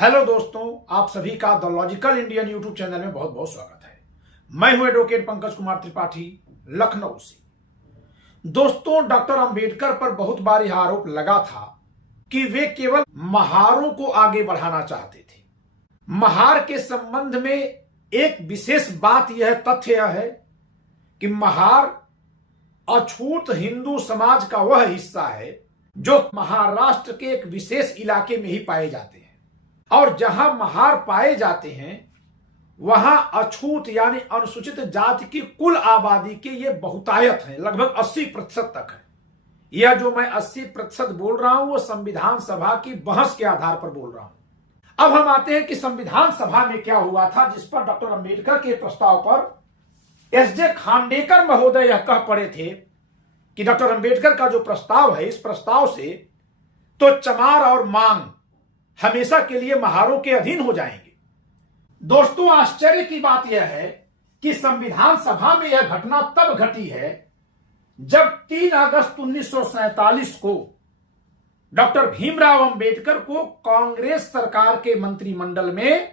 Hello दोस्तों, आप सभी का the logical Indian YouTube channel में बहुत बहुत स्वागत है। मैं हूं एडवोकेट पंकज कुमार त्रिपाठी, लखनऊ से। दोस्तों, डॉक्टर अंबेडकर पर बहुत बार यह आरोप लगा था कि वे केवल महारों को आगे बढ़ाना चाहते थे। महार के संबंध में एक विशेष बात यह तथ्य यह है कि महार अछूत हिंदू समाज का वह हिस्सा है जो महाराष्ट्र के एक विशेष इलाके में ही पाए जाते हैं, और जहां महार पाए जाते हैं वहां अछूत यानी अनुसूचित जाति की कुल आबादी के ये बहुतायत है, लगभग 80% तक है। यह जो मैं 80% बोल रहा हूं वो संविधान सभा की बहस के आधार पर बोल रहा हूं। अब हम आते हैं कि संविधान सभा में क्या हुआ था, जिस पर डॉक्टर अंबेडकर के प्रस्ताव पर एस.जे. खांडेकर महोदय यह कह पड़े थे कि डॉक्टर अंबेडकर का जो प्रस्ताव है, इस प्रस्ताव से तो चमार और मांग हमेशा के लिए महारों के अधीन हो जाएंगे। दोस्तों, आश्चर्य की बात यह है कि संविधान सभा में यह घटना तब घटी है जब 3 अगस्त 1947 को डॉक्टर भीमराव अंबेडकर को कांग्रेस सरकार के मंत्रिमंडल में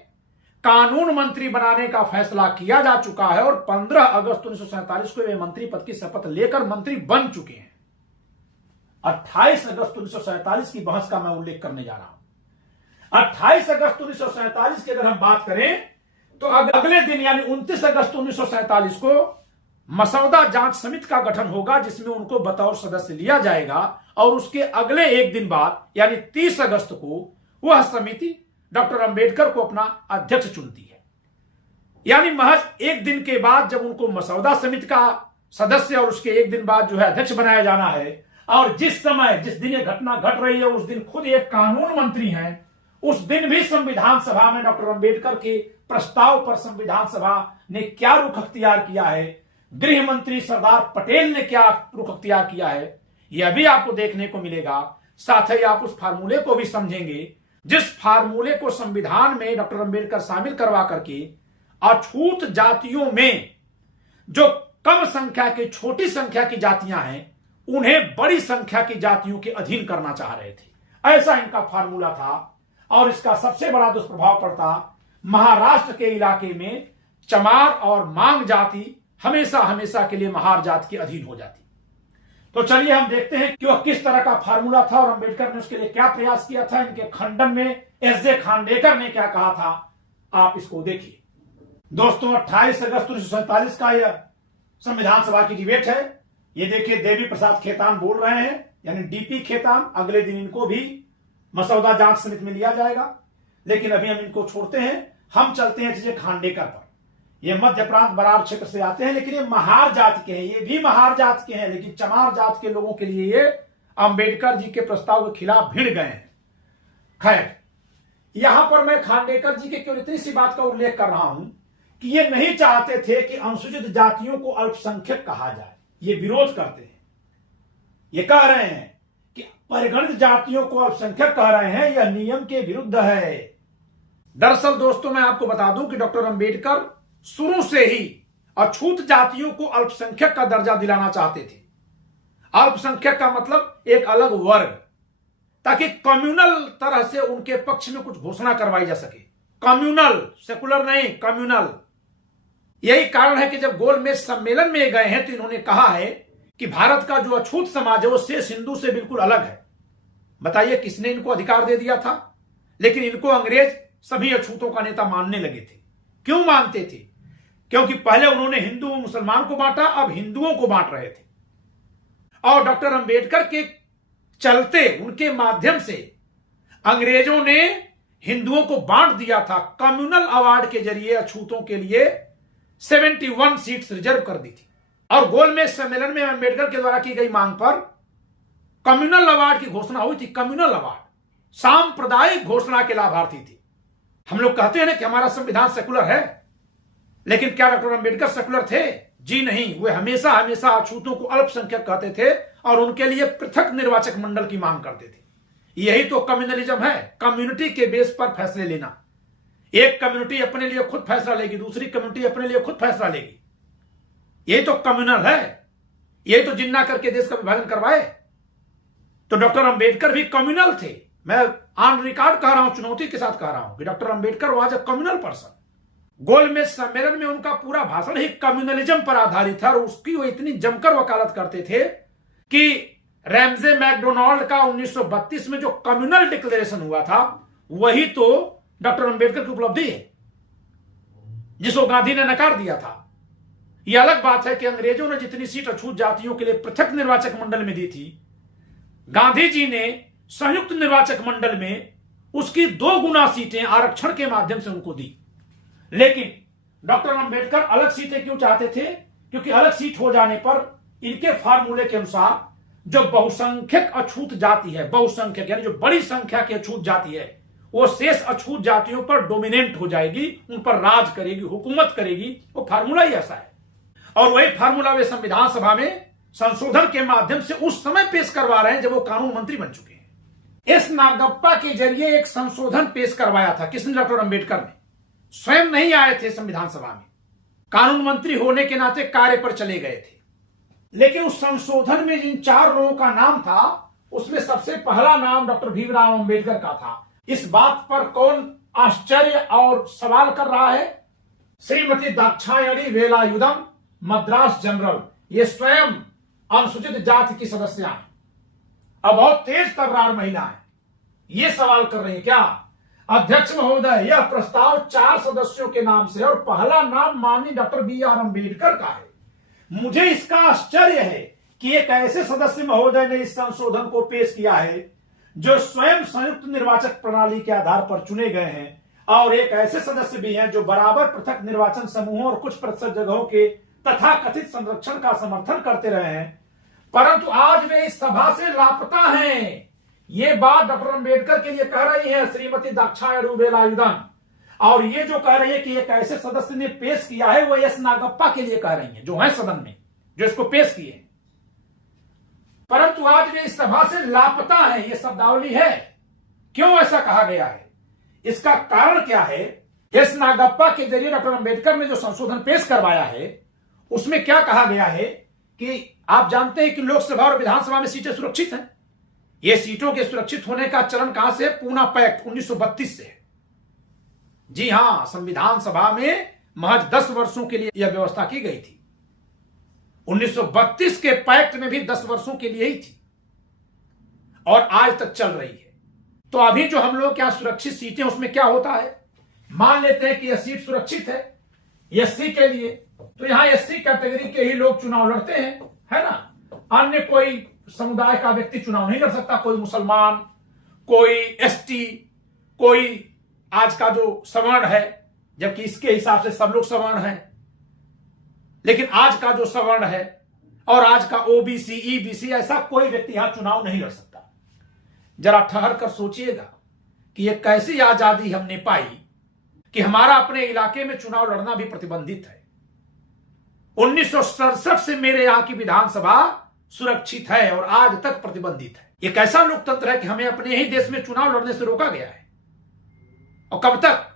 कानून मंत्री बनाने का फैसला किया जा चुका है और 15 अगस्त 1947 को वे मंत्री पद की शपथ लेकर मंत्री बन चुके हैं। 28 अगस्त 1947 की बहस का मैं उल्लेख करने जा रहा हूं। 28 अगस्त 1947 की अगर हम बात करें तो अगले दिन यानी 29 अगस्त 1947 को मसौदा जांच समिति का गठन होगा, जिसमें उनको बतौर सदस्य लिया जाएगा, और उसके अगले एक दिन बाद यानी 30 अगस्त को वह समिति डॉक्टर अंबेडकर को अपना अध्यक्ष चुनती है। यानी महज एक दिन के बाद जब उनको मसौदा समिति का सदस्य और उसके एक दिन बाद जो है अध्यक्ष बनाया जाना है, और जिस दिन यह घटना घट रही है उस दिन खुद एक कानून मंत्री हैं, उस दिन भी संविधान सभा में डॉक्टर अंबेडकर के प्रस्ताव पर संविधान सभा ने क्या रुख अख्तियार किया है, गृह मंत्री सरदार पटेल ने क्या रुख अख्तियार किया है, यह भी आपको देखने को मिलेगा। साथ ही आप उस फार्मूले को भी समझेंगे जिस फार्मूले को संविधान में डॉक्टर अंबेडकर शामिल करवा करके अछूत जातियों में जो कम संख्या की छोटी संख्या की जातियां हैं उन्हें बड़ी संख्या की जातियों के अधीन करना चाह रहे थे। ऐसा इनका फार्मूला था, और इसका सबसे बड़ा दुष्प्रभाव पड़ता महाराष्ट्र के इलाके में चमार और मांग जाति हमेशा हमेशा के लिए महार जाति के अधीन हो जाती। तो चलिए हम देखते हैं कि वह किस तरह का फार्मूला था और अंबेडकर ने उसके लिए क्या प्रयास किया था। इनके खंडन में एस.जे. खांडेकर ने क्या कहा था, आप इसको देखिए। दोस्तों, 28 अगस्त 1947 का यह संविधान सभा की डिबेट है। ये देखिए, देवी प्रसाद खेतान बोल रहे हैं, यानी डीपी खेतान। अगले दिन इनको भी मसौदा जांच समिति में लिया जाएगा, लेकिन अभी हम इनको छोड़ते हैं। हम चलते हैं एस.जे. खांडेकर पर। ये मध्य प्रांत बरार क्षेत्र से आते हैं, लेकिन ये महार जाति के हैं। ये भी महार जाति के हैं, लेकिन चमार जाति के लोगों के लिए ये अंबेडकर जी के प्रस्ताव के खिलाफ भिड़ गए हैं। खैर, यहां पर मैं खांडेकर जी के केवल इतनी सी बात का उल्लेख कर रहा हूं कि ये नहीं चाहते थे कि अनुसूचित जातियों को अल्पसंख्यक कहा जाए। ये विरोध करते हैं। ये कह रहे हैं कि परिगणित जातियों को अल्पसंख्यक कह रहे हैं, यह नियम के विरुद्ध है। दरअसल दोस्तों, मैं आपको बता दूं कि डॉक्टर अंबेडकर शुरू से ही अछूत जातियों को अल्पसंख्यक का दर्जा दिलाना चाहते थे। अल्पसंख्यक का मतलब एक अलग वर्ग, ताकि कम्युनल तरह से उनके पक्ष में कुछ घोषणा करवाई जा सके। कम्युनल, सेकुलर नहीं, कम्युनल। यही कारण है कि जब गोलमेज सम्मेलन में गए हैं तो इन्होंने कहा है कि भारत का जो अछूत समाज है वो शेष हिंदू से बिल्कुल अलग है। बताइए किसने इनको अधिकार दे दिया था? लेकिन इनको अंग्रेज सभी अछूतों का नेता मानने लगे थे। क्यों मानते थे? क्योंकि पहले उन्होंने हिंदू और मुसलमान को बांटा, अब हिंदुओं को बांट रहे थे। और डॉक्टर अंबेडकर के चलते, उनके माध्यम से अंग्रेजों ने हिंदुओं को बांट दिया था। कम्युनल अवार्ड के जरिए अछूतों के लिए 71 सीट्स रिजर्व कर दी थी। और गोलमेज सम्मेलन में अंबेडकर के द्वारा की गई मांग पर कम्युनल अवार्ड की घोषणा हुई थी। कम्युनल अवार्ड सांप्रदायिक घोषणा के लाभार्थी थे। हम लोग कहते हैं ना कि हमारा संविधान सेकुलर है, लेकिन क्या डॉक्टर अंबेडकर सेकुलर थे? जी नहीं, वे हमेशा हमेशा अछूतों को अल्पसंख्यक कहते थे और उनके लिए पृथक निर्वाचक मंडल की मांग करते थे। यही तो कम्युनलिज्म है, कम्युनिटी के बेस पर फैसले लेना। एक कम्युनिटी अपने लिए खुद फैसला लेगी, दूसरी कम्युनिटी अपने लिए खुद फैसला लेगी। यही तो कम्युनल है। यही तो जिन्ना करके देश का विभाजन करवाए। तो डॉक्टर अंबेडकर भी कम्युनल थे, मैं ऑन रिकॉर्ड कह रहा हूं, चुनौती के साथ कह रहा हूं कि doctor Ambedkar was a communal person. गोलमेज सम्मेलन में उनका पूरा भाषण ही कम्युनलिज्म पर आधारित था और उसकी वो इतनी जमकर वकालत करते थे कि रैमजे मैकडोनाल्ड का 1932 में जो कम्युनल डिक्लेरेशन हुआ था वही तो डॉक्टर अंबेडकर की उपलब्धि है, जिसको गांधी ने नकार दिया था। यह अलग बात है कि अंग्रेजों ने जितनी सीट अछूत जातियों के लिए पृथक निर्वाचक मंडल में दी थी, गांधी जी ने संयुक्त निर्वाचक मंडल में उसकी 2 गुना सीटें आरक्षण के माध्यम से उनको दी। लेकिन डॉक्टर अंबेडकर अलग सीटें क्यों चाहते थे? क्योंकि अलग सीट हो जाने पर इनके फार्मूले के अनुसार जो बहुसंख्यक अछूत जाति है, बहुसंख्यक यानी जो बड़ी संख्या की अछूत जाति है, वो शेष अछूत जातियों पर डोमिनेंट हो जाएगी, उन पर राज करेगी, हुकूमत करेगी। वो फार्मूला ही ऐसा है और वही फार्मूला वे संविधान सभा में संशोधन के माध्यम से उस समय पेश करवा रहे हैं जब वो कानून मंत्री बन चुके हैं। एस नागप्पा के जरिए एक संशोधन पेश करवाया था। किसने? डॉक्टर अंबेडकर ने। स्वयं नहीं आए थे संविधान सभा में, कानून मंत्री होने के नाते कार्य पर चले गए थे। लेकिन उस संशोधन में जिन 4 लोगों का नाम था उसमें सबसे पहला नाम डॉक्टर भीमराव अंबेडकर का था। इस बात पर कौन आश्चर्य और सवाल कर रहा है? श्रीमती दाक्षायणी वेलायुधम, मद्रास जनरल, ये स्वयं अनुसूचित जाति की सदस्य हैं और बहुत तेज तर्रार महिला है। ये सवाल कर रही है क्या? अध्यक्ष महोदय, यह प्रस्ताव 4 सदस्यों के नाम से और पहला नाम माननीय डॉक्टर BR अंबेडकर का है। मुझे इसका आश्चर्य है कि एक ऐसे सदस्य महोदय ने इस संशोधन को पेश किया है जो स्वयं संयुक्त निर्वाचक प्रणाली के आधार पर चुने गए हैं और एक ऐसे सदस्य भी हैं जो बराबर पृथक निर्वाचन समूहों और कुछ प्रतिशत जगहों के तथाकथित संरक्षण का समर्थन करते रहे हैं, परंतु आज वे इस सभा से लापता हैं। ये बात डॉक्टर अंबेडकर के लिए कह रही है श्रीमती दाक्षायणी वेलायुधन, और ये जो कह रही है कि एक ऐसे सदस्य ने पेश किया है वो एस नागप्पा के लिए कह रही है, जो है सदन में, जो इसको पेश किए, परंतु आज वे इस सभा से लापता है। ये शब्दावली है। क्यों ऐसा कहा गया है? इसका कारण क्या है? एस नागप्पा के जरिए डॉक्टर अंबेडकर ने जो संशोधन पेश करवाया है उसमें क्या कहा गया है कि आप जानते हैं कि लोकसभा और विधानसभा में सीटें सुरक्षित हैं। ये सीटों के सुरक्षित होने का चरण कहां से है? पूना पैक्ट 1932 से है। जी हां, संविधान सभा में महज 10 वर्षों के लिए यह व्यवस्था की गई थी। 1932 के पैक्ट में भी 10 वर्षों के लिए ही थी और आज तक चल रही है। तो अभी जो हम लोग क्या सुरक्षित सीटें, उसमें क्या होता है? मान लेते हैं कि यह सीट सुरक्षित है एससी के लिए, तो यहां एससी कैटेगरी के ही लोग चुनाव लड़ते हैं, है ना? अन्य कोई समुदाय का व्यक्ति चुनाव नहीं लड़ सकता। कोई मुसलमान, कोई एसटी, कोई आज का जो सवर्ण है, जबकि इसके हिसाब से सब लोग सवर्ण हैं, लेकिन आज का जो सवर्ण है और आज का ओबीसी, ईबीसी, ऐसा कोई व्यक्ति यहां चुनाव नहीं लड़ सकता। जरा ठहर कर सोचिएगा कि यह कैसी आजादी हमने पाई कि हमारा अपने इलाके में चुनाव लड़ना भी प्रतिबंधित है। 1967 से मेरे यहां की विधानसभा सुरक्षित है और आज तक प्रतिबंधित है। एक ऐसा लोकतंत्र है कि हमें अपने ही देश में चुनाव लड़ने से रोका गया है। और कब तक?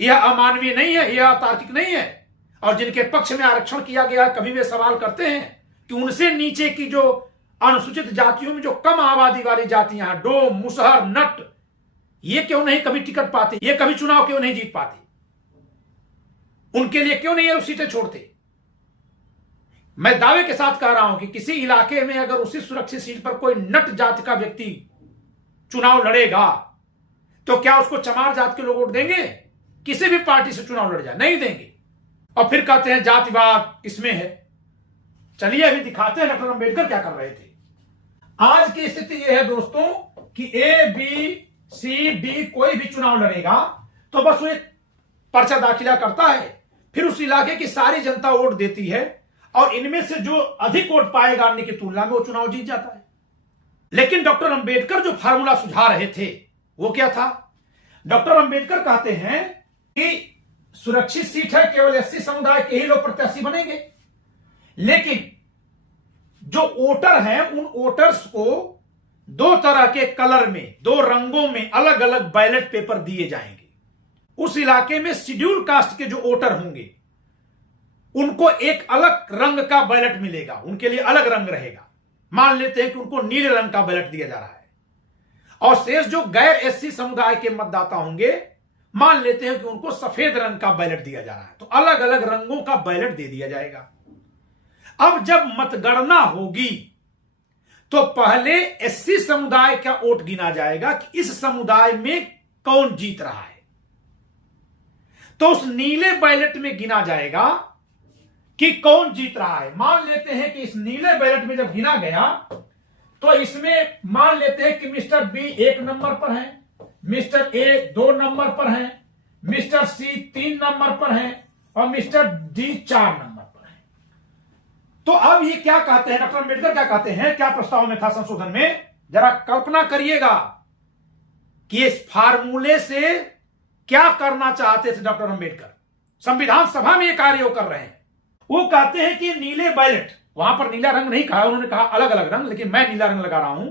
यह अमानवीय नहीं है, यह अतार्किक नहीं है। और जिनके पक्ष में आरक्षण किया गया है, कभी वे सवाल करते हैं कि उनसे नीचे की जो अनुसूचित जातियों में जो कम आबादी वाली जातियां हैं, डोम, मुसहर, नट, ये क्यों नहीं कभी टिकट पाते? ये कभी चुनाव क्यों नहीं जीत पाते? उनके लिए क्यों नहीं ये लोग सीटें छोड़ते? मैं दावे के साथ कह रहा हूं कि किसी इलाके में अगर उसी सुरक्षित सीट पर कोई नट जाति का व्यक्ति चुनाव लड़ेगा तो क्या उसको चमार जात के लोग वोट देंगे? किसी भी पार्टी से चुनाव लड़ जाए, नहीं देंगे। और फिर कहते हैं जातिवाद इसमें है। चलिए अभी दिखाते हैं डॉक्टर अंबेडकर क्या कर रहे थे। आज की स्थिति यह है दोस्तों कि ए, बी, सी, डी कोई भी चुनाव लड़ेगा तो बस वो एक पर्चा दाखिला करता है, फिर उस इलाके की सारी जनता वोट देती है और इनमें से जो अधिक वोट पाएगा अन्य की तुलना में वो चुनाव जीत जाता है। लेकिन डॉक्टर अंबेडकर जो फार्मूला सुझा रहे थे वो क्या था? डॉक्टर अंबेडकर कहते हैं कि सुरक्षित सीट है, केवल एससी समुदाय के ही लोग प्रत्याशी बनेंगे, लेकिन जो वोटर हैं उन वोटर्स को 2 तरह के कलर में, 2 रंगों में अलग अलग बैलेट पेपर दिए जाएंगे। उस इलाके में शेड्यूल कास्ट के जो वोटर होंगे उनको एक अलग रंग का बैलेट मिलेगा, उनके लिए अलग रंग रहेगा। मान लेते हैं कि उनको नीले रंग का बैलेट दिया जा रहा है और शेष जो गैर एससी समुदाय के मतदाता होंगे, मान लेते हैं कि उनको सफेद रंग का बैलेट दिया जा रहा है, तो अलग अलग रंगों का बैलेट दे दिया जाएगा। अब जब मतगणना होगी तो पहले एससी समुदाय का वोट गिना जाएगा कि इस समुदाय में कौन जीत रहा है, तो उस नीले बैलेट में गिना जाएगा कि कौन जीत रहा है। मान लेते हैं कि इस नीले बैलेट में जब गिना गया तो इसमें मान लेते हैं कि मिस्टर बी 1 नंबर पर है, मिस्टर ए 2 नंबर पर है, मिस्टर सी 3 नंबर पर है और मिस्टर डी 4 नंबर पर है। तो अब ये क्या कहते हैं, डॉक्टर अम्बेडकर क्या कहते हैं, क्या प्रस्ताव में था संशोधन में, जरा कल्पना करिएगा कि इस फार्मूले से क्या करना चाहते थे डॉक्टर अम्बेडकर। संविधान सभा में ये कार्य कर रहे हैं। वो कहते हैं कि नीले बैलेट, वहां पर नीला रंग नहीं कहा, उन्होंने कहा अलग अलग रंग, लेकिन मैं नीला रंग लगा रहा हूं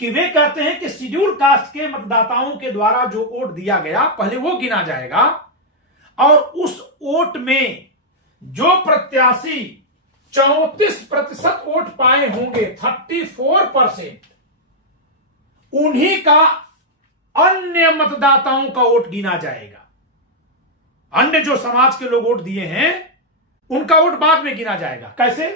कि वे कहते हैं कि शेड्यूल कास्ट के मतदाताओं के द्वारा जो वोट दिया गया पहले वो गिना जाएगा और उस वोट में जो प्रत्याशी 34% वोट पाए होंगे, 34%, उन्हीं का अन्य मतदाताओं का वोट गिना जाएगा। अन्य जो समाज के लोग वोट दिए हैं उनका वोट बाद में गिना जाएगा। कैसे?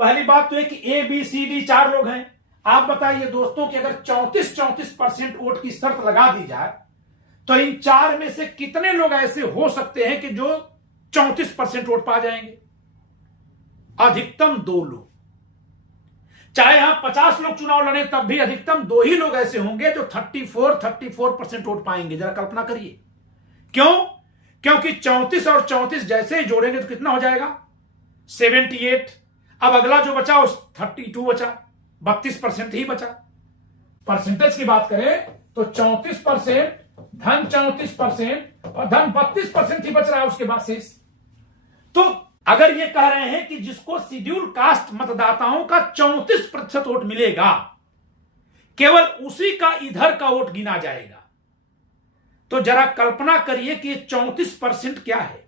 पहली बात तो है कि ए बी सी डी 4 लोग हैं। आप बताइए दोस्तों कि अगर 34% वोट की शर्त लगा दी जाए तो इन 4 में से कितने लोग ऐसे हो सकते हैं कि जो 34% वोट पा जाएंगे? अधिकतम 2 लोग। चाहे यहां 50 लोग चुनाव लड़े तब भी अधिकतम 2 ही लोग ऐसे होंगे जो 34% वोट पाएंगे। जरा कल्पना करिए। क्यों? क्योंकि 34 और 34 जैसे ही जोड़ेंगे तो कितना हो जाएगा? 78। अब अगला जो बचा उस 32 बचा, 32% ही बचा। परसेंटेज की बात करें तो 34% धन 34% और धन 32% ही बच रहा है उसके बाद शेष। तो अगर ये कह रहे हैं कि जिसको शेड्यूल कास्ट मतदाताओं का 34% वोट मिलेगा, केवल उसी का इधर का वोट गिना जाएगा, तो जरा कल्पना करिए कि 34% क्या है।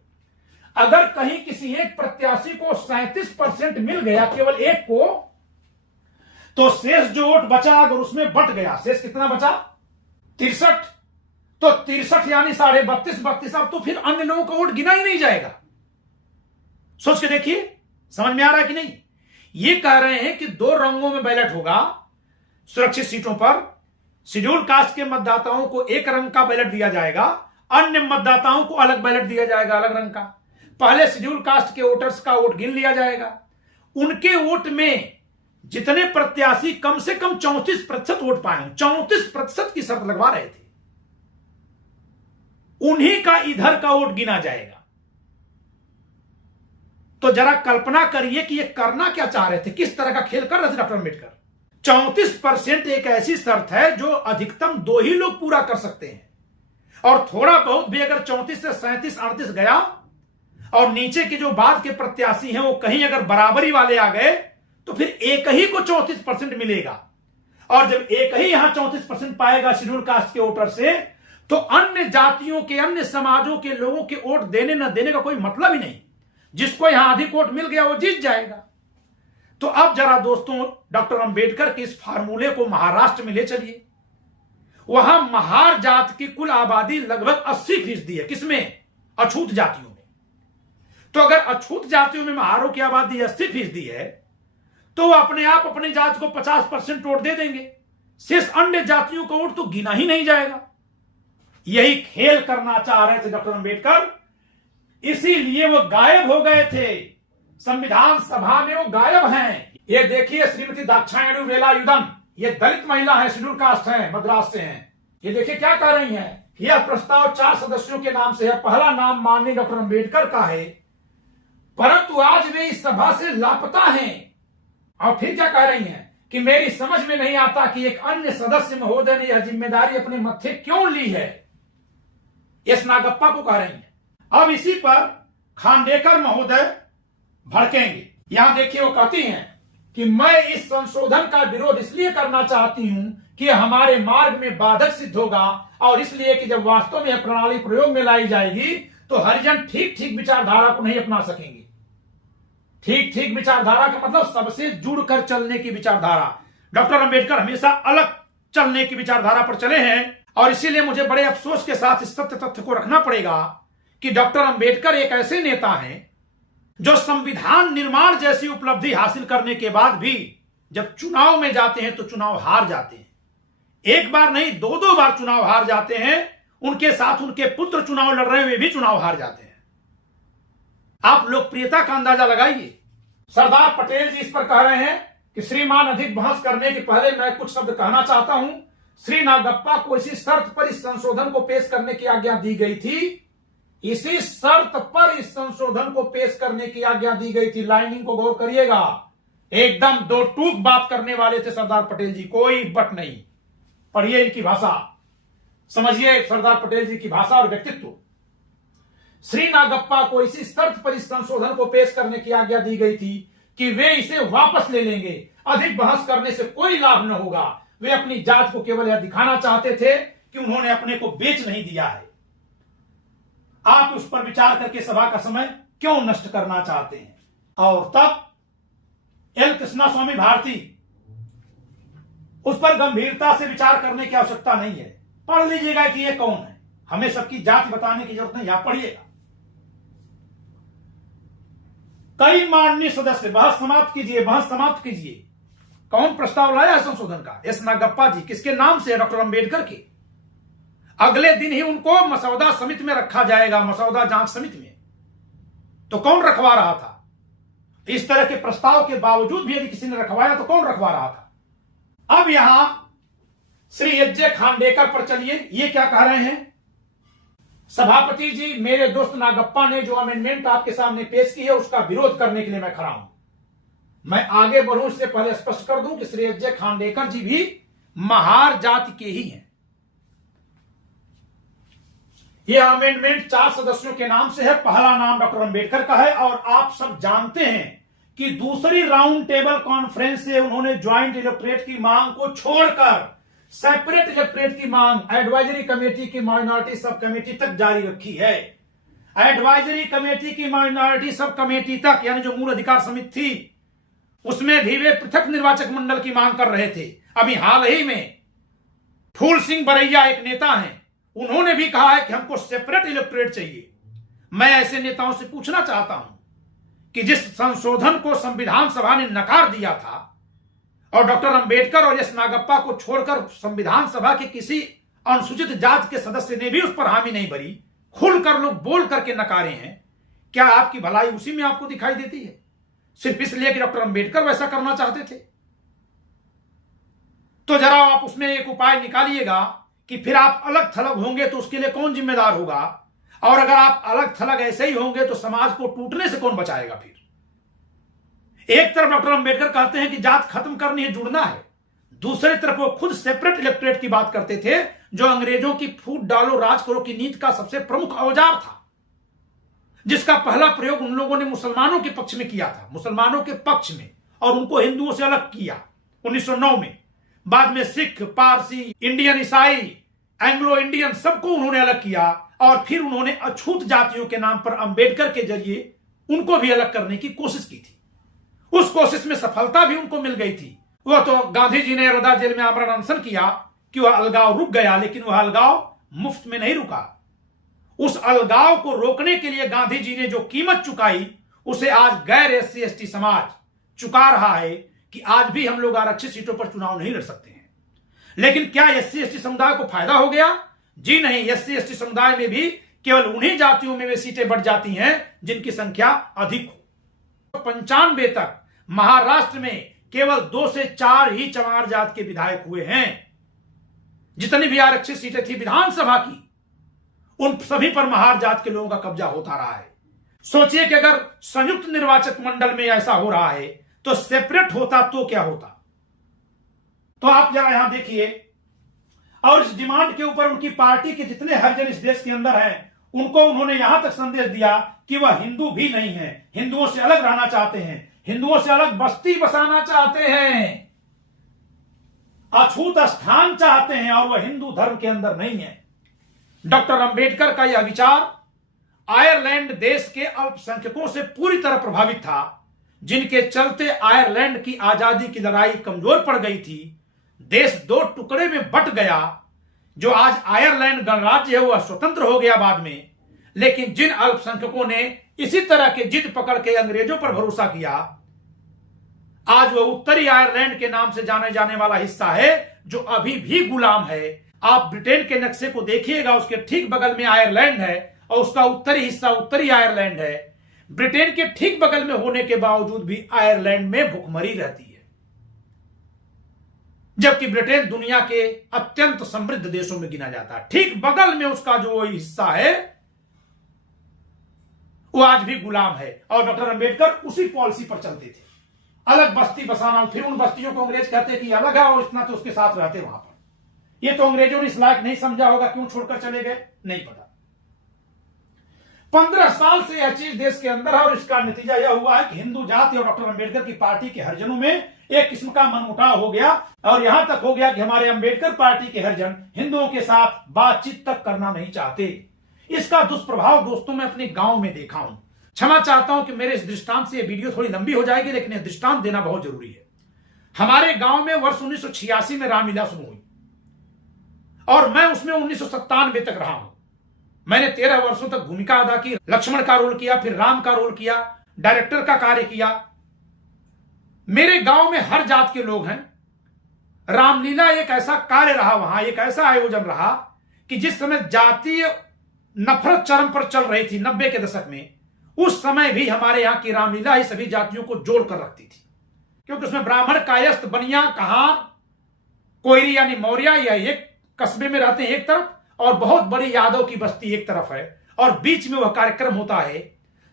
अगर कहीं किसी एक प्रत्याशी को 37% मिल गया, केवल एक को, तो शेष जो वोट बचा अगर उसमें बट गया, शेष कितना बचा? 63। तो 63 यानी 32.5, अब तो फिर अन्य लोगों का वोट गिना ही नहीं जाएगा। सोच के देखिए, समझ में आ रहा है कि नहीं? ये कह रहे हैं कि 2 रंगों में बैलेट होगा। सुरक्षित सीटों पर शेड्यूल कास्ट के मतदाताओं को एक रंग का बैलेट दिया जाएगा, अन्य मतदाताओं को अलग बैलेट दिया जाएगा, अलग रंग का। पहले शेड्यूल कास्ट के वोटर्स का वोट गिन लिया जाएगा। उनके वोट में जितने प्रत्याशी कम से कम 34% वोट पाए, 34% की शर्त लगवा रहे थे, उन्हीं का इधर का वोट गिना जाएगा। तो जरा कल्पना करिए कि ये करना क्या चाह रहे थे, किस तरह का खेल कर रहे थे डॉक्टर अम्बेडकर। 34% एक ऐसी शर्त है जो अधिकतम 2 ही लोग पूरा कर सकते हैं, और थोड़ा बहुत भी अगर 34 से 37, 38 गया और नीचे के जो बाद के प्रत्याशी हैं वो कहीं अगर बराबरी वाले आ गए तो फिर एक ही को 34% मिलेगा। और जब एक ही यहां 34% पाएगा शेड्यूल कास्ट के वोटर से, तो अन्य जातियों के, अन्य समाजों के लोगों के वोट देने न देने का कोई मतलब ही नहीं। जिसको यहां अधिक वोट मिल गया वो जीत जाएगा। तो अब जरा दोस्तों डॉक्टर अंबेडकर के इस फार्मूले को महाराष्ट्र में ले चलिए। वहां महार जात की कुल आबादी लगभग 80% है। किसमें? अछूत जातियों में। तो अगर अछूत जातियों में महारों की आबादी 80% है तो वो अपने आप अपने जात को 50% वोट दे देंगे, शेष अन्य जातियों का वोट तो गिना ही नहीं जाएगा। यही खेल करना चाह रहे थे डॉक्टर अंबेडकर, इसीलिए वो गायब हो गए थे। संविधान सभा में वो गायब हैं। ये देखिए श्रीमती दाक्षायणी वेलायुधन, ये दलित महिला है, शेड्यूल कास्ट है, मद्रास से हैं। ये देखिए क्या कह रही हैं। यह प्रस्ताव 4 सदस्यों के नाम से है। पहला नाम माननीय डॉक्टर अंबेडकर का है, परंतु आज वे इस सभा से लापता हैं। और फिर क्या कह रही हैं कि मेरी समझ में नहीं आता कि एक अन्य सदस्य महोदय ने यह जिम्मेदारी अपने मत्थे क्यों ली है। यस नागप्पा को कह रही हैं। अब इसी पर खांडेकर महोदय भड़केंगे। यहां देखिए वो कहती हैं कि मैं इस संशोधन का विरोध इसलिए करना चाहती हूं कि हमारे मार्ग में बाधक सिद्ध होगा, और इसलिए कि जब वास्तव में यह प्रणाली प्रयोग में लाई जाएगी तो हरिजन ठीक ठीक विचारधारा को नहीं अपना सकेंगे। ठीक ठीक विचारधारा का मतलब सबसे जुड़कर चलने की विचारधारा। डॉक्टर अंबेडकर हमेशा अलग चलने की विचारधारा पर चले हैं। और इसीलिए मुझे बड़े अफसोस के साथ इस सत्य तथ्य को रखना पड़ेगा कि डॉक्टर अंबेडकर एक ऐसे नेता हैं जो संविधान निर्माण जैसी उपलब्धि हासिल करने के बाद भी जब चुनाव में जाते हैं तो चुनाव हार जाते हैं। एक बार नहीं, दो दो बार चुनाव हार जाते हैं। उनके साथ उनके पुत्र चुनाव लड़ रहे हुए भी चुनाव हार जाते हैं। आप लोकप्रियता का अंदाजा लगाइए। सरदार पटेल जी इस पर कह रहे हैं कि श्रीमान, अधिक बहस करने के पहले मैं कुछ शब्द कहना चाहता हूं। श्री नागप्पा को इसी शर्त पर इस संशोधन को पेश करने की आज्ञा दी गई थी, इसी शर्त पर इस संशोधन को पेश करने की आज्ञा दी गई थी। लाइनिंग को गौर करिएगा, एकदम दो टूक बात करने वाले थे सरदार पटेल जी, कोई बट नहीं। पढ़िए इनकी भाषा, समझिए सरदार पटेल जी की भाषा और व्यक्तित्व। श्री नागप्पा को इसी शर्त पर इस संशोधन को पेश करने की आज्ञा दी गई थी कि वे इसे वापस ले लेंगे। अधिक बहस करने से कोई लाभ न होगा। वे अपनी जात को केवल यह दिखाना चाहते थे कि उन्होंने अपने को बेच नहीं दिया है। आप उस पर विचार करके सभा का समय क्यों नष्ट करना चाहते हैं? और तब एल कृष्णा स्वामी भारती, उस पर गंभीरता से विचार करने की आवश्यकता नहीं है। पढ़ लीजिएगा कि ये कौन है, हमें सबकी जात बताने की जरूरत नहीं, यहां पढ़िएगा। कई माननीय सदस्य, बहस समाप्त कीजिए, बहस समाप्त कीजिए। कौन प्रस्ताव लाया है संशोधन का? एस नागप्पा जी। किसके नाम से? डॉक्टर अंबेडकर के। अगले दिन ही उनको मसौदा समिति में रखा जाएगा, मसौदा जांच समिति में। तो कौन रखवा रहा था? इस तरह के प्रस्ताव के बावजूद भी यदि किसी ने रखवाया तो कौन रखवा रहा था? अब यहां श्री एच जे खांडेकर पर चलिए, ये क्या कह रहे हैं? सभापति जी, मेरे दोस्त नागप्पा ने जो अमेंडमेंट आपके सामने पेश की है उसका विरोध करने के लिए मैं खड़ा हूं। मैं आगे बढ़ूं इससे पहले स्पष्ट कर दूं कि श्री एच जे खांडेकर जी भी महार जाति के ही हैं। यह अमेंडमेंट 4 सदस्यों के नाम से है। पहला नाम डॉक्टर अंबेडकर का है और आप सब जानते हैं कि दूसरी राउंड टेबल कॉन्फ्रेंस से उन्होंने ज्वाइंट इलेक्टोरेट की मांग को छोड़कर सेपरेट इलेक्टोरेट की मांग एडवाइजरी कमेटी की माइनॉरिटी सब कमेटी तक जारी रखी है। एडवाइजरी कमेटी की माइनॉरिटी सब कमेटी तक, यानी जो मूल अधिकार समिति थी, उसमें भी वे पृथक निर्वाचक मंडल की मांग कर रहे थे। अभी हाल ही में फूल सिंह बरैया एक नेता हैं, उन्होंने भी कहा है कि हमको सेपरेट इलेक्टोरेट चाहिए। मैं ऐसे नेताओं से पूछना चाहता हूं कि जिस संशोधन को संविधान सभा ने नकार दिया था और डॉक्टर अंबेडकर और एस नागप्पा को छोड़कर संविधान सभा के किसी अनुसूचित जाति के सदस्य ने भी उस पर हामी नहीं भरी, खुलकर लोग बोल करके नकारे हैं, क्या आपकी भलाई उसी में आपको दिखाई देती है? सिर्फ इसलिए कि डॉक्टर अंबेडकर वैसा करना चाहते थे? तो जरा आप उसमें एक उपाय निकालिएगा कि फिर आप अलग थलग होंगे तो उसके लिए कौन जिम्मेदार होगा, और अगर आप अलग थलग ऐसे ही होंगे तो समाज को टूटने से कौन बचाएगा? फिर एक तरफ डॉक्टर अंबेडकर कहते हैं कि जात खत्म करनी है, जुड़ना है, दूसरी तरफ वो खुद सेपरेट इलेक्टोरेट की बात करते थे, जो अंग्रेजों की फूट डालो राज करो की नीति का सबसे प्रमुख औजार था, जिसका पहला प्रयोग उन लोगों ने मुसलमानों के पक्ष में किया था, मुसलमानों के पक्ष में, और उनको हिंदुओं से अलग किया 1909 में। बाद में सिख, पारसी, इंडियन, ईसाई, एंग्लो इंडियन सबको उन्होंने अलग किया, और फिर उन्होंने अछूत जातियों के नाम पर अंबेडकर के जरिए उनको भी अलग करने की कोशिश की थी। उस कोशिश में सफलता भी उनको मिल गई थी। वह तो गांधी जी ने यरोदा जेल में आमरण अनशन किया कि वह अलगाव रुक गया, लेकिन वह अलगाव मुफ्त में नहीं रुका। उस अलगाव को रोकने के लिए गांधी जी ने जो कीमत चुकाई, उसे आज गैर एससी एसटी समाज चुका रहा है कि आज भी हम लोग आरक्षित सीटों पर चुनाव नहीं लड़ सकते हैं। लेकिन क्या एससी एसटी समुदाय को फायदा हो गया? जी नहीं। एससी एसटी समुदाय में भी केवल उन्हीं जातियों में वे सीटें बढ़ जाती हैं जिनकी संख्या अधिक हो। 95 तक महाराष्ट्र में केवल 2 से 4 ही चमार जात के विधायक हुए हैं। जितनी भी आरक्षित सीटें थी विधानसभा की, उन सभी पर महार जात के लोगों का कब्जा होता रहा है। सोचिए कि अगर संयुक्त निर्वाचक मंडल में ऐसा हो रहा है तो सेपरेट होता तो क्या होता? तो आप जरा यहां देखिए, और इस डिमांड के ऊपर उनकी पार्टी के जितने हरिजन इस देश के अंदर हैं, उनको उन्होंने यहां तक संदेश दिया कि वह हिंदू भी नहीं है, हिंदुओं से अलग रहना चाहते हैं, हिंदुओं से अलग बस्ती बसाना चाहते हैं, अछूत स्थान चाहते हैं, और वह हिंदू धर्म के अंदर नहीं है। डॉक्टर अंबेडकर का यह विचार आयरलैंड देश के अल्पसंख्यकों से पूरी तरह प्रभावित था, जिनके चलते आयरलैंड की आजादी की लड़ाई कमजोर पड़ गई थी। देश दो टुकड़े में बट गया, जो आज आयरलैंड गणराज्य है वह स्वतंत्र हो गया बाद में, लेकिन जिन अल्पसंख्यकों ने इसी तरह के जिद पकड़ के अंग्रेजों पर भरोसा किया, आज वह उत्तरी आयरलैंड के नाम से जाने जाने वाला हिस्सा है जो अभी भी गुलाम है। आप ब्रिटेन के नक्शे को देखिएगा, उसके ठीक बगल में आयरलैंड है और उसका उत्तरी हिस्सा उत्तरी आयरलैंड है। ब्रिटेन के ठीक बगल में होने के बावजूद भी आयरलैंड में भुखमरी रहती है, जबकि ब्रिटेन दुनिया के अत्यंत समृद्ध देशों में गिना जाता है। ठीक बगल में उसका जो हिस्सा है वो आज भी गुलाम है, और डॉक्टर अंबेडकर उसी पॉलिसी पर चलते थे, अलग बस्ती बसाना। फिर उन बस्तियों को अंग्रेज कहते कि अलग है, और इतना तो उसके साथ रहते वहां पर। ये तो अंग्रेजों ने इस लायक नहीं समझा होगा, क्यों छोड़कर चले गए नहीं पता। 15 साल से यह चीज देश के अंदर है, और इसका नतीजा यह हुआ है कि हिंदू जाति और डॉक्टर अंबेडकर की पार्टी के हरिजनों में एक किस्म का मनमुटाव हो गया, और यहां तक हो गया कि हमारे अंबेडकर पार्टी के हरिजन हिंदुओं के साथ बातचीत तक करना नहीं चाहते। इसका दुष्प्रभाव दोस्तों मैं अपने गांव में देखा हूं। क्षमा चाहता हूं कि मेरे इस दृष्टांत से यह वीडियो थोड़ी लंबी हो जाएगी, लेकिन यह दृष्टांत देना बहुत जरूरी है। हमारे गांव में वर्ष 1986 में रामलीला शुरू हुई, और मैं उसमें 1997 तक रहा हूं। मैंने 13 वर्षों तक भूमिका अदा की, लक्ष्मण का रोल किया, फिर राम का रोल किया, डायरेक्टर का कार्य किया। मेरे गांव में हर जात के लोग हैं। रामलीला एक ऐसा कार्य रहा, वहां एक ऐसा आयोजन रहा कि जिस समय जातीय नफरत चरम पर चल रही थी 90 के दशक में, उस समय भी हमारे यहां की रामलीला ही सभी जातियों को जोड़कर रखती थी, क्योंकि उसमें ब्राह्मण, कायस्थ, बनिया, कहार, कोयरी यानी मौर्य या एक कस्बे में रहते हैं एक तरफ, और बहुत बड़ी यादव की बस्ती एक तरफ है, और बीच में वह कार्यक्रम होता है।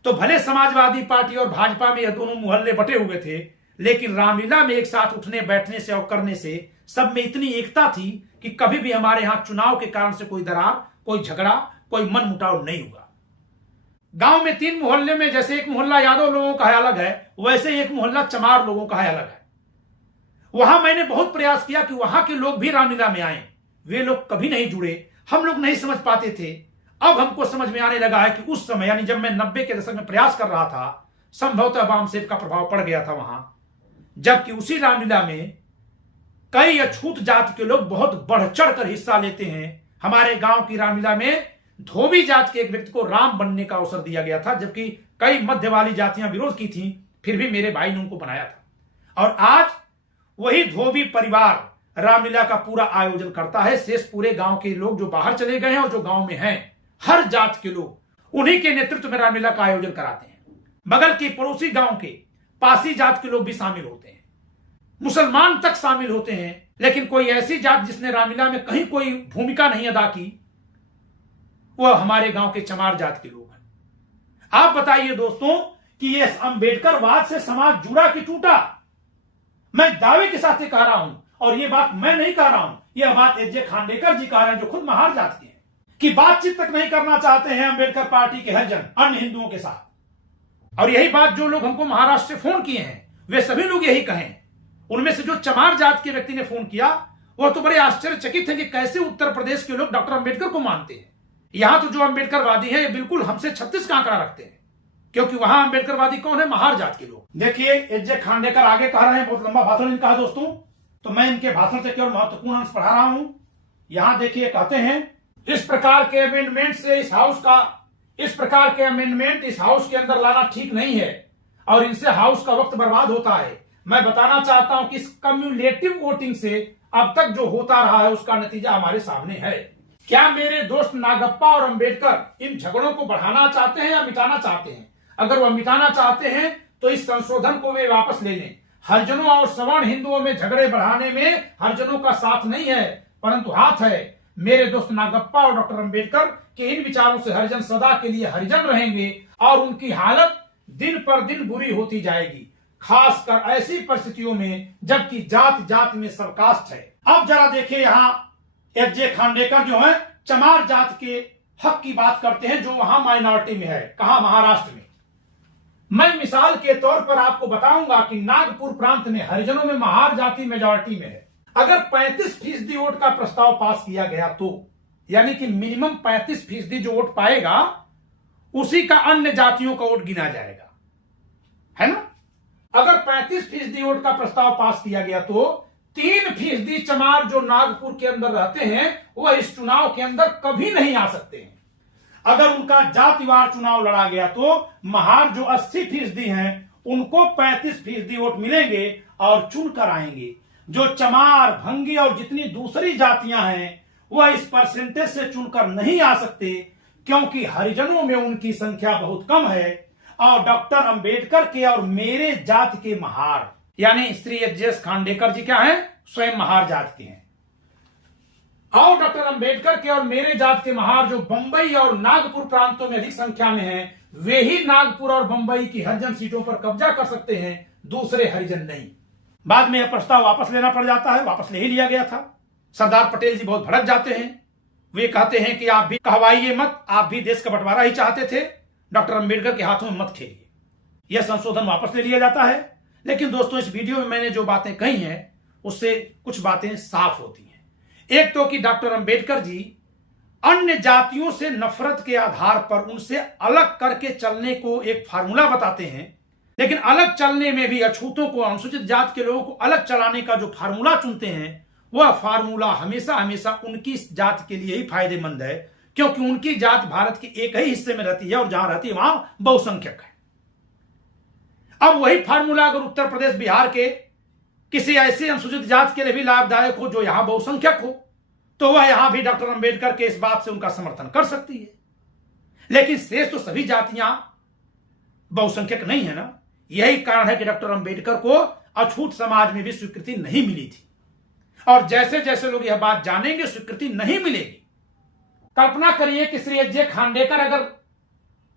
तो भले समाजवादी पार्टी और भाजपा में यह दोनों मुहल्ले बटे हुए थे, लेकिन रामलीला में एक साथ उठने बैठने से और करने से सब में इतनी एकता थी कि कभी भी हमारे यहां चुनाव के कारण से कोई दरार, कोई झगड़ा, कोई मनमुटाव नहीं हुआ। गांव में 3 मोहल्ले में जैसे एक मोहल्ला यादव लोगों का है अलग है, वैसे एक मोहल्ला चमार लोगों का है अलग है। वहां मैंने बहुत प्रयास किया कि वहां के लोग भी रामलीला में आए, वे लोग कभी नहीं जुड़े, हम लोग नहीं समझ पाते थे। अब हमको समझ में आने लगा है कि उस समय यानी जब मैं 90 के दशक में प्रयास कर रहा था, संभवतः वामसेव का प्रभाव पड़ गया था वहां, जबकि उसी रामलीला में कई अछूत जाति के लोग बहुत बढ़ चढ़ कर हिस्सा लेते हैं। हमारे गांव की रामलीला में धोबी जात के एक व्यक्ति को राम बनने का अवसर दिया गया था, जबकि कई मध्य वाली जातियां विरोध की थी, फिर भी मेरे भाई ने उनको बनाया था। और आज वही धोबी परिवार रामलीला का पूरा आयोजन करता है। शेष पूरे गांव के लोग जो बाहर चले गए हैं और जो गांव में हैं, हर जात के लोग उन्हीं के नेतृत्व में रामलीला का आयोजन कराते हैं। बगल के पड़ोसी गांव के पासी जात के लोग भी शामिल होते हैं, मुसलमान तक शामिल होते हैं, लेकिन कोई ऐसी जात जिसने रामलीला में कहीं कोई भूमिका नहीं अदा की, वह हमारे गांव के चमार जात के लोग हैं। आप बताइए दोस्तों कि यह अंबेडकरवाद से समाज जुड़ा कि टूटा? मैं दावे के साथ कह रहा हूं, और यह बात मैं नहीं कह रहा हूं, यह बात एच जे खांडेकर जी कह रहे हैं, जो खुद महार जात के हैं, कि बातचीत तक नहीं करना चाहते हैं अंबेडकर पार्टी के हरिजन अन्य हिंदुओं के साथ। और यही बात जो लोग हमको महाराष्ट्र से फोन किए हैं, वे सभी लोग यही कहें। उनमें से जो चमार जात के व्यक्ति ने फोन किया, वह तो बड़े आश्चर्यचकित है कि कैसे उत्तर प्रदेश के लोग डॉक्टर अंबेडकर को मानते हैं। यहां तो जो अंबेडकरवादी है, ये बिल्कुल हमसे 36 का आंकड़ा रखते हैं, क्योंकि वहां अंबेडकरवादी कौन है? महार जात के लोग। देखिए एच जे खांडेकर आगे कह रहे हैं, बहुत लंबा भाषण इनका है दोस्तों, तो मैं इनके भाषण से केवल महत्वपूर्ण अंश पढ़ा रहा हूं। यहां देखिए, कहते हैं इस प्रकार के अमेंडमेंट से इस प्रकार के अमेंडमेंट इस हाउस के अंदर लाना ठीक नहीं है, और इनसे हाउस का वक्त बर्बाद होता है। मैं बताना चाहता हूं कि इस कम्युलेटिव वोटिंग से अब तक जो होता रहा है उसका नतीजा हमारे सामने है। क्या मेरे दोस्त नागप्पा और अंबेडकर इन झगड़ों को बढ़ाना चाहते हैं या मिटाना चाहते हैं? अगर वह मिटाना चाहते हैं तो इस संशोधन को वे वापस ले लें। हरिजनों और सवर्ण हिंदुओं में झगड़े बढ़ाने में हरिजनों का साथ नहीं है, परंतु हाथ है। मेरे दोस्त नागप्पा और डॉक्टर अंबेडकर के इन विचारों से हरिजन सदा के लिए हरिजन रहेंगे, और उनकी हालत दिन पर दिन बुरी होती जाएगी, खासकर ऐसी परिस्थितियों में जबकि जात जात में सब कास्ट है। अब जरा देखिए, यहां एच जे खांडेकर जो है चमार जात के हक की बात करते हैं, जो वहां माइनॉरिटी में है। कहां? महाराष्ट्र में। मैं मिसाल के तौर पर आपको बताऊंगा कि नागपुर प्रांत में हरिजनों में महार जाति मेजॉरिटी में है। अगर 35% वोट का प्रस्ताव पास किया गया तो, यानी कि मिनिमम 35% जो वोट पाएगा उसी का अन्य जातियों का वोट गिना जाएगा, है ना? अगर 35% वोट का प्रस्ताव पास किया गया तो 3% चमार जो नागपुर के अंदर रहते हैं वह इस चुनाव के अंदर कभी नहीं आ सकते हैं। अगर उनका जातिवार चुनाव लड़ा गया तो महार जो 80% हैं उनको 35% वोट मिलेंगे और चुनकर आएंगे। जो चमार, भंगी और जितनी दूसरी जातियां हैं वह इस परसेंटेज से चुनकर नहीं आ सकते, क्योंकि हरिजनों में उनकी संख्या बहुत कम है। और डॉक्टर अंबेडकर के और मेरे जात के महार यानी श्री एच खांडेकर जी क्या है, स्वयं महार जात के हैं। और डॉक्टर अंबेडकर के और मेरे जात के महार जो बंबई और नागपुर प्रांतों में अधिक संख्या में हैं, वे ही नागपुर और बंबई की हरिजन सीटों पर कब्जा कर सकते हैं, दूसरे हरिजन नहीं। बाद में यह प्रस्ताव वापस लेना पड़ जाता है, वापस ले ही लिया गया था। सरदार पटेल जी बहुत भड़क जाते हैं। वे कहते हैं कि आप भी कहवाइए मत, आप भी देश का बंटवारा ही चाहते थे, डॉक्टर अंबेडकर के हाथों में मत खेलिए। यह संशोधन वापस ले लिया जाता है। लेकिन दोस्तों, इस वीडियो में मैंने जो बातें कही हैं उससे कुछ बातें साफ होती हैं। एक तो कि डॉक्टर अंबेडकर जी अन्य जातियों से नफरत के आधार पर उनसे अलग करके चलने को एक फार्मूला बताते हैं, लेकिन अलग चलने में भी अछूतों को, अनुसूचित जात के लोगों को अलग चलाने का जो फार्मूला चुनते हैं वह फार्मूला हमेशा हमेशा उनकी जात के लिए ही फायदेमंद है, क्योंकि उनकी जात भारत के एक ही हिस्से में रहती है और जहां रहती है वहां बहुसंख्यक है। अब वही फार्मूला अगर उत्तर प्रदेश, बिहार के किसी ऐसे अनुसूचित जात के लिए भी लाभदायक हो जो यहां बहुसंख्यक हो, तो वह यहां भी डॉक्टर अंबेडकर के इस बात से उनका समर्थन कर सकती है। लेकिन शेष तो सभी जातियां बहुसंख्यक नहीं है ना। यही कारण है कि डॉक्टर अंबेडकर को अछूत समाज में भी स्वीकृति नहीं मिली थी। और जैसे जैसे लोग यह बात जानेंगे स्वीकृति नहीं मिलेगी। कल्पना करिए कि श्री एच खांडेकर अगर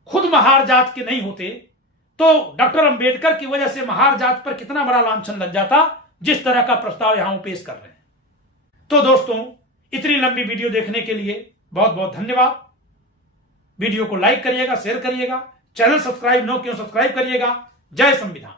खुद महार जात के नहीं होते तो डॉक्टर अंबेडकर की वजह से महार जात पर कितना बड़ा लांछन लग जाता, जिस तरह का प्रस्ताव यहां वो पेश कर रहे हैं। तो दोस्तों, इतनी लंबी वीडियो देखने के लिए बहुत बहुत धन्यवाद। वीडियो को लाइक करिएगा, शेयर करिएगा, चैनल सब्सक्राइब न क्यों सब्सक्राइब करिएगा। जय संविधान।